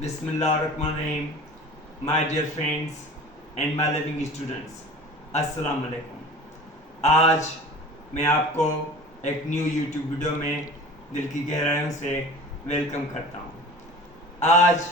बिस्मिल्लाहिर्रहमानिर्रहीम, my dear friends and my living students, अस्सलाम वालेकुम। आज मैं आपको एक न्यू यूट्यूब वीडियो में दिल की गहराइयों से वेलकम करता हूँ। आज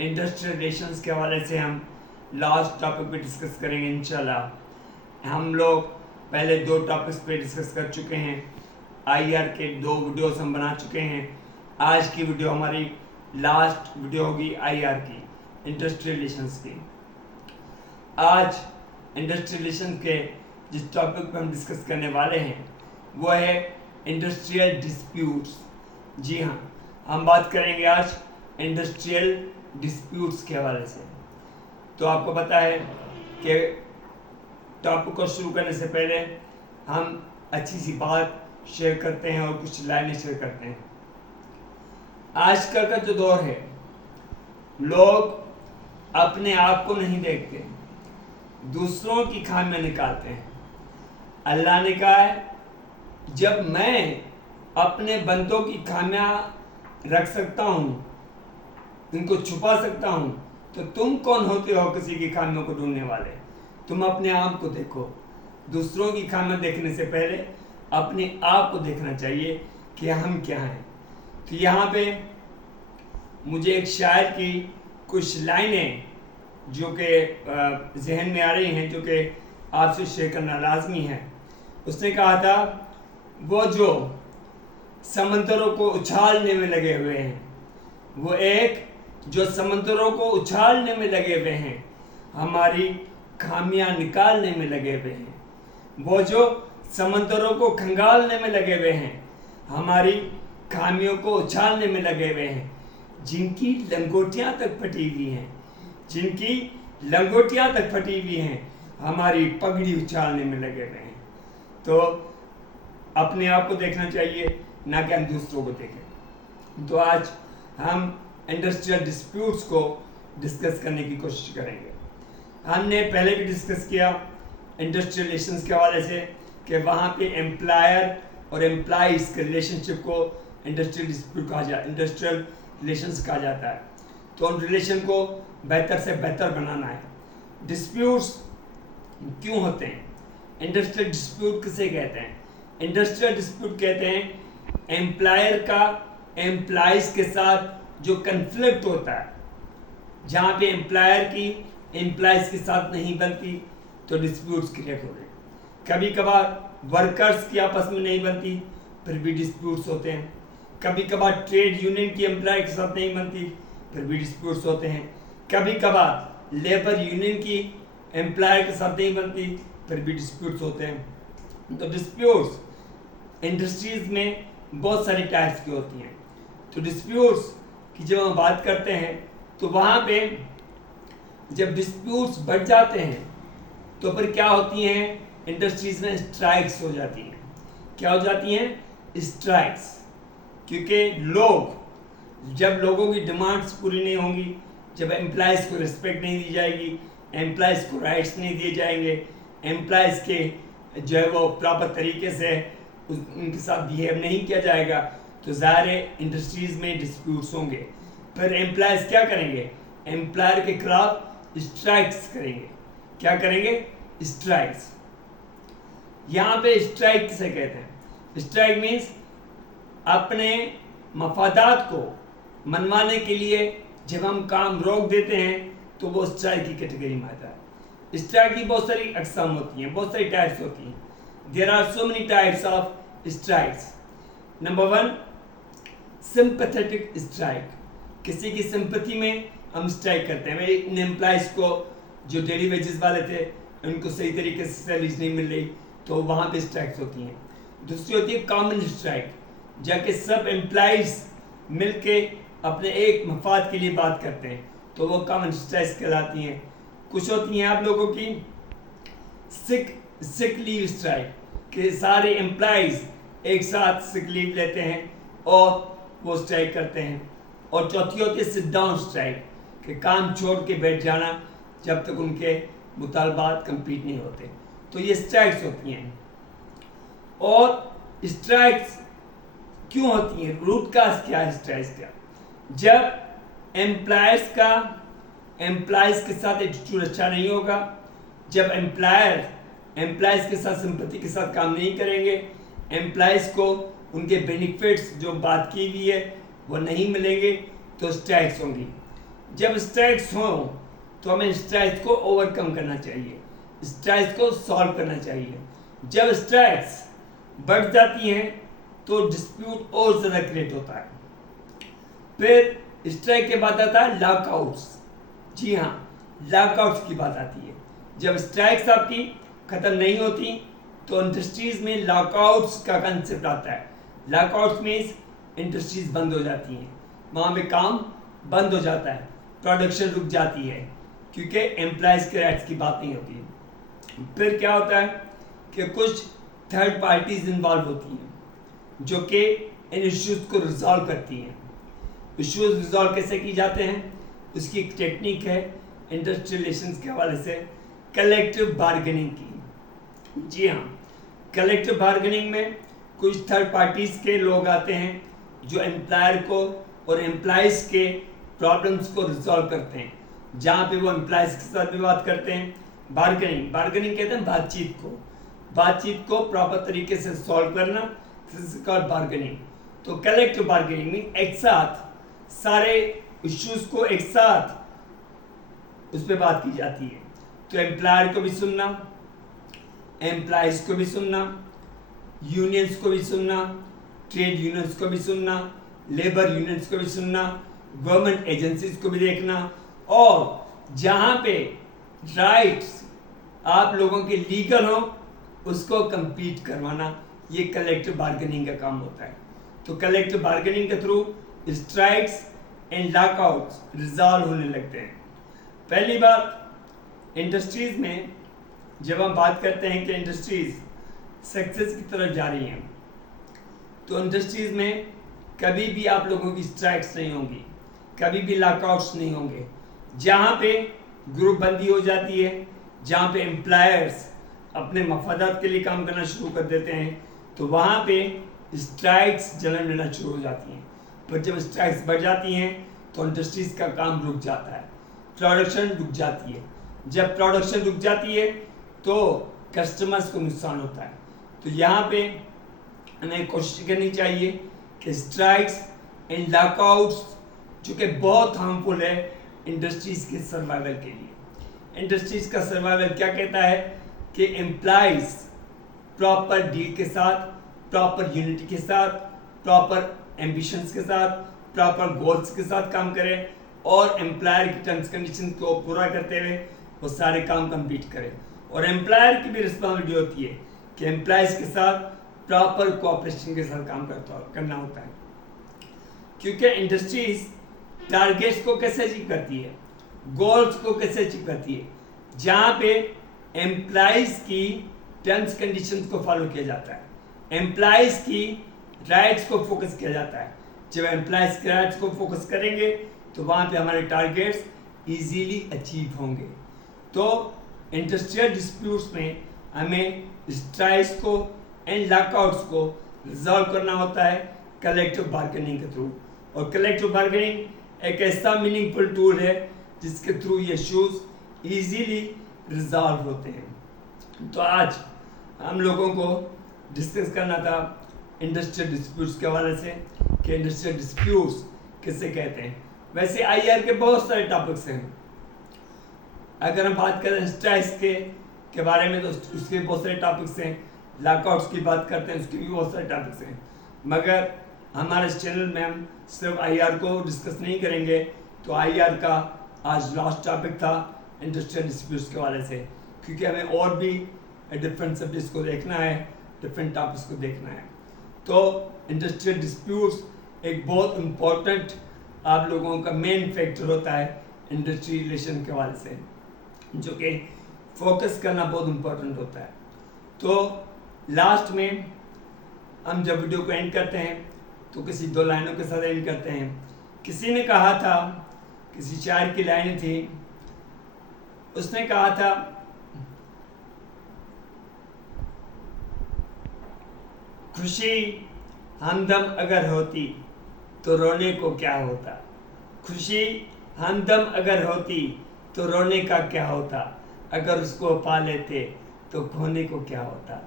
इंडस्ट्रियल रिलेशंस के हवाले से हम लास्ट टॉपिक पे डिस्कस करेंगे इंशाल्लाह। हम लोग पहले 2 टॉपिक्स पे डिस्कस कर चुके हैं। आईआर के 2 वीडियोस हम बना चुके हैं। आज की वीडियो हमारी लास्ट वीडियो होगी आईआर की, इंडस्ट्रियल रिलेशंस की। आज इंडस्ट्रियल रिलेशन के जिस टॉपिक पे हम डिस्कस करने वाले हैं वो है इंडस्ट्रियल डिस्प्यूट्स। जी हाँ, हम बात करेंगे आज इंडस्ट्रियल डिस्प्यूट्स के हवाले से। तो आपको पता है कि टॉपिक को शुरू करने से पहले हम अच्छी सी बात शेयर करते हैं और कुछ लाइनें शेयर करते हैं। आजकल का जो दौर है, लोग अपने आप को नहीं देखते, दूसरों की खामियां निकालते हैं। अल्लाह ने कहा है, जब मैं अपने बंदों की खामियां रख सकता हूं, उनको छुपा सकता हूं, तो तुम कौन होते हो किसी की खामियों को ढूंढने वाले? तुम अपने आप को देखो। दूसरों की खामियां देखने से पहले अपने आप को देखना चाहिए कि हम क्या हैं। तो यहाँ पे मुझे एक शायर की कुछ लाइनें जो कि जहन में आ रही हैं, जो कि आपसे शेयर करना लाजमी है। उसने कहा था, वो जो समंदरों को उछालने में लगे हुए हैं, वो एक जो समंदरों को उछालने में लगे हुए हैं, हमारी खामियां निकालने में लगे हुए हैं। वो जो समंदरों को खंगालने में लगे हुए हैं, हमारी खामियों को उछालने में लगे हुए हैं। जिनकी लंगोटियां तक फटी हुई हैं, जिनकी लंगोटियां तक फटी हुई हैं, हमारी पगड़ी उछालने में लगे हुए हैं। तो अपने आप को देखना चाहिए, ना कि हम दूसरों को देखें। तो आज हम इंडस्ट्रियल डिस्प्यूट्स को डिस्कस करने की कोशिश करेंगे। हमने पहले भी डिस्कस किया इंडस्ट्रियल रिलेशंस के हवाले से कि वहाँ पे एम्प्लॉयर और एम्प्लॉइज के रिलेशनशिप को इंडस्ट्रियल डिस्प्यूट कहा जाता है, इंडस्ट्रियल रिलेशंस कहा जाता है। तो उन रिलेशन को बेहतर से बेहतर बनाना है। डिस्प्यूट्स क्यों होते हैं? इंडस्ट्रियल डिस्प्यूट किसे कहते हैं? इंडस्ट्रियल डिस्प्यूट कहते हैं एम्प्लॉयर का एम्प्लॉइज के साथ जो कन्फ्लिक्ट होता है, जहाँ पे एम्प्लॉयर की एम्प्लॉइज के साथ नहीं बनती तो डिस्प्यूट्स क्रिएट हो गए। कभी कभार वर्कर्स की आपस में नहीं बनती, फिर भी डिस्प्यूट्स होते हैं। कभी कभार ट्रेड यूनियन की एम्प्लॉय के साथ नहीं बनती, फिर भी डिस्प्यूट्स होते हैं। कभी कभार लेबर यूनियन की एम्प्लॉय के साथ नहीं बनती, फिर भी डिस्प्यूट्स होते हैं। तो डिस्प्यूट्स इंडस्ट्रीज में बहुत सारी टाइप्स की होती हैं। तो डिस्प्यूट्स की जब हम बात करते हैं तो वहाँ पे जब डिस्प्यूट्स बढ़ जाते हैं तो फिर क्या होती हैं? इंडस्ट्रीज में स्ट्राइक्स हो जाती हैं। क्या हो जाती हैं? स्ट्राइक्स। क्योंकि जब लोगों की डिमांड्स पूरी नहीं होंगी, जब एम्प्लॉयज़ को रिस्पेक्ट नहीं दी जाएगी, एम्प्लॉयज़ को राइट्स नहीं दिए जाएंगे, एम्प्लॉयज़ के जो है वो प्रॉपर तरीके से उनके साथ बिहेव नहीं किया जाएगा, तो ज़ाहिर है इंडस्ट्रीज़ में डिस्प्यूट्स होंगे। फिर एम्प्लॉयज़ क्या करेंगे? एम्प्लॉयर के खिलाफ स्ट्राइक्स करेंगे। क्या करेंगे? स्ट्राइक्स। यहाँ पे स्ट्राइक किसे कहते हैं? स्ट्राइक मीन्स अपने मफादात को मनवाने के लिए जब हम काम रोक देते हैं तो वो स्ट्राइक की कैटेगरी में आता है। स्ट्राइक की बहुत सारी अक़साम होती हैं, बहुत सारी टाइप्स होती हैं। There are so many types of strikes. Number 1, sympathetic strike. किसी की सिंपैथी में हम स्ट्राइक करते हैं। इन एम्प्लॉइज़ को जो डेली वेजेस वाले थे, उनको सही तरीके से सैलरीज नहीं मिल रही, तो वहाँ पे स्ट्राइक्स होती हैं। दूसरी होती है कॉमन स्ट्राइक, जाके सब एम्प्लॉइज मिलके अपने एक मफाद के लिए बात करते हैं, तो वो कॉमन स्ट्राइक्स कहलाती हैं। कुछ होती हैं आप लोगों की सिक लीव स्ट्राइक, कि सारे एम्प्लॉइज एक साथ सिक लीव लेते हैं और वो स्ट्राइक करते हैं। और चौथी होती है सिट डाउन स्ट्राइक, कि काम छोड़ के बैठ जाना जब तक उनके मुतालबात कंप्लीट नहीं होते। तो ये स्ट्राइक्स होती हैं। और स्ट्राइक्स क्यों होती हैं? रूट काज क्या है स्ट्राइक्स का? जब एम्प्लॉयज के साथ एटीट्यूड अच्छा नहीं होगा। जब एम्प्लॉयज के साथ सिंपैथी के साथ काम नहीं करेंगे, एम्प्लॉयज को उनके बेनिफिट्स जो बात की हुई है वो नहीं मिलेंगे, तो स्ट्राइक्स होंगी। जब स्ट्राइक्स हों तो हमें स्ट्राइक्स को ओवरकम करना चाहिए, स्ट्राइक्स को सॉल्व करना चाहिए। जब स्ट्राइक्स बढ़ जाती हैं तो डिस्प्यूट और ज़्यादा क्रिएट होता है। फिर स्ट्राइक के बाद आता है लॉकआउट्स। जी हाँ, लॉकआउट्स की बात आती है। जब स्ट्राइक्स आपकी ख़त्म नहीं होती तो इंडस्ट्रीज में लॉकआउट्स का कंसेप्ट आता है। लॉकआउट्स मीन्स इंडस्ट्रीज बंद हो जाती हैं, वहाँ पे काम बंद हो जाता है, प्रोडक्शन रुक जाती है, क्योंकि एम्प्लॉयज़ के राइट्स की बात नहीं होती है। फिर क्या होता है कि कुछ थर्ड पार्टीज इन्वॉल्व होती हैं जो कि इन इश्यूज़ को रिजॉल्व करती हैं। इश्यूज़ रिजॉल्व कैसे की जाते हैं, उसकी एक टेक्निक है इंडस्ट्रियल रिलेशंस के हवाले से कलेक्टिव बार्गेनिंग की। जी हाँ, कलेक्टिव बार्गेनिंग में कुछ थर्ड पार्टीज़ के लोग आते हैं जो एम्प्लॉयर को और एम्प्लॉयज़ के प्रॉब्लम्स को रिजॉल्व करते हैं, जहाँ पे वो एम्प्लॉयज़ के साथ भी बात करते हैं। बार्गेनिंग कहते हैं बातचीत को प्रॉपर तरीके से सॉल्व करना, फिजिकल बार्गेनिंग। तो कलेक्टिव बार्गेनिंग में एक साथ सारे इश्यूज को एक साथ उस पर बात की जाती है। तो एम्प्लॉयर को भी सुनना, एम्प्लॉयज को भी सुनना, यूनियंस को भी सुनना, ट्रेड यूनियंस को भी सुनना, लेबर यूनियंस को भी सुनना, गवर्नमेंट एजेंसीज को भी देखना, और जहाँ पे राइट्स आप लोगों के लीगल हो उसको कंप्लीट करवाना, ये कलेक्टिव बार्गेनिंग का काम होता है। तो कलेक्टिव बार्गेनिंग के through strikes and lockouts resolve होने लगते हैं। पहली बात, इंडस्ट्रीज में जब हम बात करते हैं कि इंडस्ट्रीज सक्सेस की तरफ जा रही हैं, तो इंडस्ट्रीज में कभी भी आप लोगों की स्ट्राइक्स नहीं होंगी, कभी भी लॉकआउट्स नहीं होंगे। जहाँ पे ग्रुप बंदी हो जाती है, जहाँ पे एम्प्लॉयर्स अपने मफादात के लिए काम करना शुरू कर देते हैं, तो वहाँ पे स्ट्राइक्स जलन लेना शुरू हो जाती हैं। पर जब स्ट्राइक्स बढ़ जाती हैं तो इंडस्ट्रीज का काम रुक जाता है, प्रोडक्शन रुक जाती है। जब प्रोडक्शन रुक जाती है तो कस्टमर्स को नुकसान होता है। तो यहाँ पे हमें कोशिश करनी चाहिए कि स्ट्राइक्स एंड लॉकआउट्स, जो कि बहुत हार्मफुल है इंडस्ट्रीज के सर्वाइवल के लिए। इंडस्ट्रीज का सर्वाइवल क्या कहता है कि एम्प्लॉयज प्रॉपर डील के साथ, प्रॉपर यूनिटी के साथ, प्रॉपर एम्बिशंस के साथ, प्रॉपर गोल्स के साथ काम करें, और एम्प्लॉयर की टर्म्स कंडीशन को पूरा करते हुए वो सारे काम कंप्लीट करें। और एम्प्लॉयर की भी रिस्पॉन्सिबिलिटी होती है कि एम्प्लॉयज के साथ प्रॉपर कोऑपरेशन के साथ काम करना होता है, क्योंकि इंडस्ट्रीज टारगेट्स को कैसे अचीव करती है, गोल्स को कैसे अचीव करती है, जहाँ पे एम्प्लॉयज की टर्म्स कंडीशंस को फॉलो किया जाता है, एम्प्लॉयज की राइट्स को फोकस किया जाता है। जब एम्प्लॉयज के राइट्स को फोकस करेंगे तो वहाँ पे हमारे टारगेट्स इजीली अचीव होंगे। तो इंडस्ट्रियल डिस्प्यूट्स में हमें स्ट्राइक्स को एंड लॉकआउट्स को रिजॉल्व करना होता है कलेक्टिव बार्गेनिंग के थ्रू। और कलेक्टिव बार्गेनिंग एक ऐसा मीनिंगफुल टूल है जिसके थ्रू ये इश्यूज इजीली रिजॉल्व होते हैं। तो आज हम लोगों को डिस्कस करना था इंडस्ट्रियल डिस्प्यूट्स के हवाले से कि इंडस्ट्रियल डिस्प्यूट्स किसे कहते हैं। वैसे आईआर के बहुत सारे टॉपिक्स हैं। अगर हम बात करें स्ट्राइक्स के बारे में तो उसके बहुत सारे टॉपिक्स हैं, लॉकआउट्स की बात करते हैं उसके भी बहुत सारे टॉपिक्स हैं, मगर हमारे इस चैनल में हम सिर्फ आईआर को डिस्कस नहीं करेंगे। तो आईआर का आज लास्ट टॉपिक था इंडस्ट्रियल डिस्प्यूट्स के हवाले से, क्योंकि हमें और भी डिफरेंट सब्जेक्ट्स को देखना है, डिफरेंट टॉपिक्स को देखना है। तो इंडस्ट्रियल डिस्प्यूट्स एक बहुत इम्पोर्टेंट आप लोगों का मेन फैक्टर होता है इंडस्ट्री रिलेशन के हवाले से, जो कि फोकस करना बहुत इम्पोर्टेंट होता है। तो लास्ट में हम जब वीडियो को एंड करते हैं तो किसी दो लाइनों के साथ एंड करते हैं। किसी ने कहा था, किसी शायर की लाइन थी, उसने कहा था खुशी हमदम अगर होती तो रोने को क्या होता, खुशी हमदम अगर होती तो रोने का क्या होता, अगर उसको पा लेते तो खोने को क्या होता।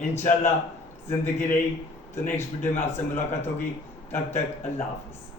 इंशाल्लाह ज़िंदगी रही तो नेक्स्ट वीडियो में आपसे मुलाकात होगी। तब तक अल्लाह हाफ़िज़।